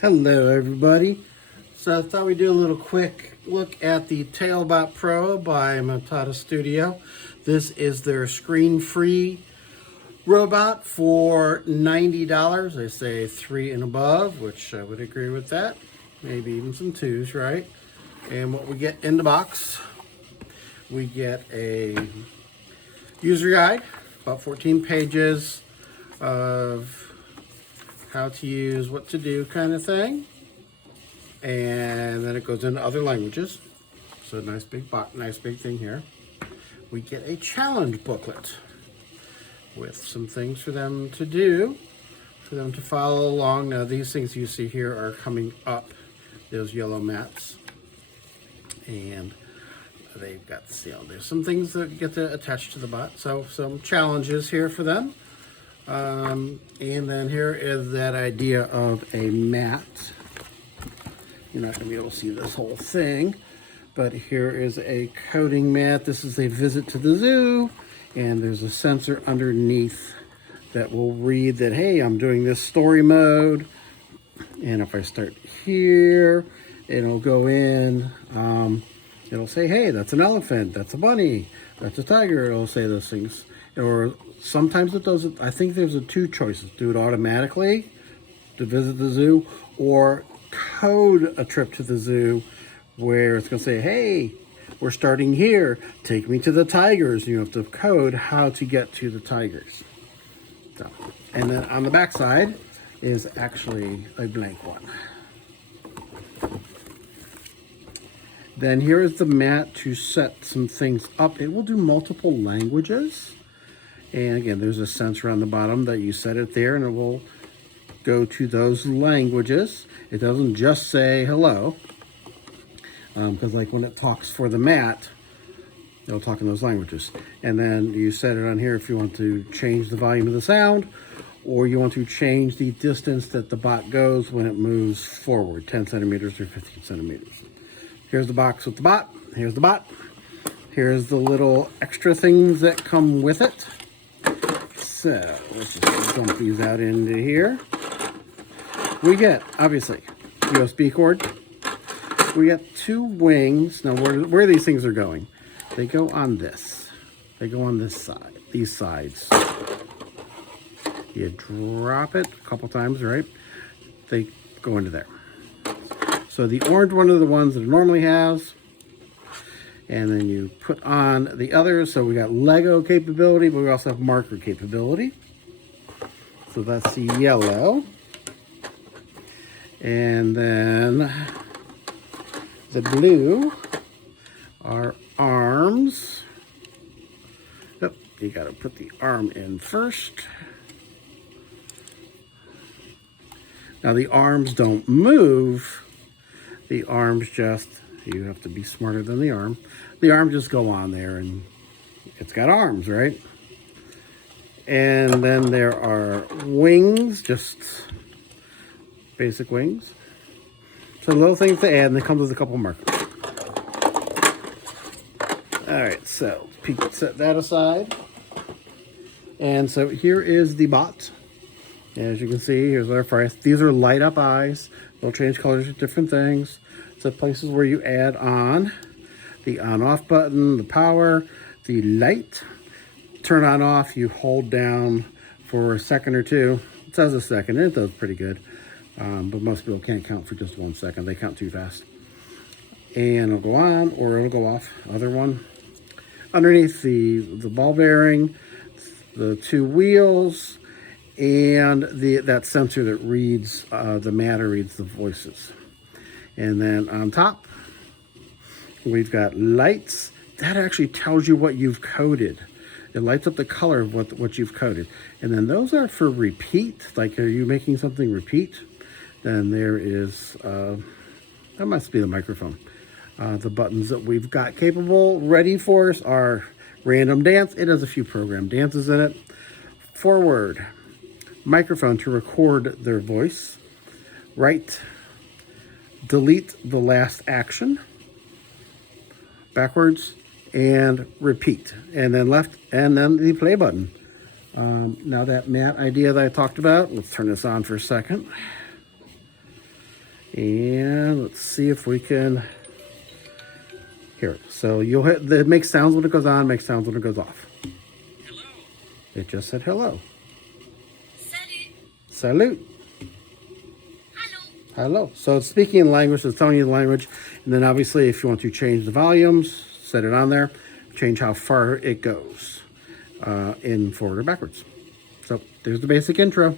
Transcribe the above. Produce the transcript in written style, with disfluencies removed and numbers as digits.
Hello everybody. So I thought we'd do a little quick look at the Tailbot Pro by MatataStudio. This is their screen-free robot for $90. They say 3 and above, which I would agree with that. Maybe even some 2s, right? And what we get in the box, we get a user guide, about 14 pages of how to use, what to do kind of thing. And then it goes into other languages. So nice big thing here. We get a challenge booklet with some things for them to do, for them to follow along. Now these things you see here are coming up, those yellow mats. And they've got, there's some things that get to attach to the bot. So some challenges here for them. And then here is that idea of a mat. You're not going to be able to see this whole thing, but here is a coding mat. This is a visit to the zoo, and there's a sensor underneath that will read that, hey, I'm doing this story mode. And if I start here, it'll go in, it'll say, hey, that's an elephant, that's a bunny, that's a tiger. It'll say those things. Or sometimes it does it. I think there's 2 choices: do it automatically to visit the zoo, or code a trip to the zoo where it's going to say, hey, we're starting here, take me to the tigers. You have to code how to get to the tigers. So, and then on the back side is actually a blank one. Then here is the mat to set some things up. It will do multiple languages. And again, there's a sensor on the bottom that you set it there, and it will go to those languages. It doesn't just say hello, because like when it talks for the mat, it'll talk in those languages. And then you set it on here if you want to change the volume of the sound, or you want to change the distance that the bot goes when it moves forward, 10 centimeters or 15 centimeters. Here's the box with the bot. Here's the bot. Here's the little extra things that come with it. So let's just dump these out into here. We get, obviously, USB cord. We get 2 wings. Now where these things are going, they go on this. They go on this side, these sides. You drop it a couple times, right? They go into there. So the orange one are the ones that it normally has. And then you put on the others. So we got Lego capability, but we also have marker capability. So that's the yellow. And then the blue are arms. Yep, you got to put the arm in first. Now the arms don't move. The arms just, you have to be smarter than the arm. The arm just go on there, and it's got arms, right? And then there are wings, just basic wings. So little things to add, and it comes with a couple markers. All right, so set that aside. And so here is the bot. As you can see, here's our price. These are light up eyes. They'll change colors with different things. So places where you add on the on-off button, the power, the light. Turn on off, you hold down for a second or 2. It says a second, and it does pretty good. But most people can't count for just 1 second. They count too fast. And it'll go on, or it'll go off. Other one. Underneath the ball bearing, the 2 wheels, and that sensor that reads the matter, reads the voices. And then on top, we've got lights. That actually tells you what you've coded. It lights up the color of what you've coded. And then those are for repeat. Like, are you making something repeat? Then there is, that must be the microphone. The buttons that we've got capable, ready for us, are random dance. It has a few programmed dances in it. Forward, microphone to record their voice. Right, delete the last action. Backwards, and repeat. And then left, and then the play button. Now that mat idea that I talked about, let's turn this on for a second. And let's see if we can hear it. So you'll hit, it makes sounds when it goes on, makes sounds when it goes off. Hello. It just said hello. Salut. Salute. Hello. Hello. So it's speaking in language, so it's telling you the language. And then obviously if you want to change the volumes, set it on there, change how far it goes in forward or backwards. So there's the basic intro.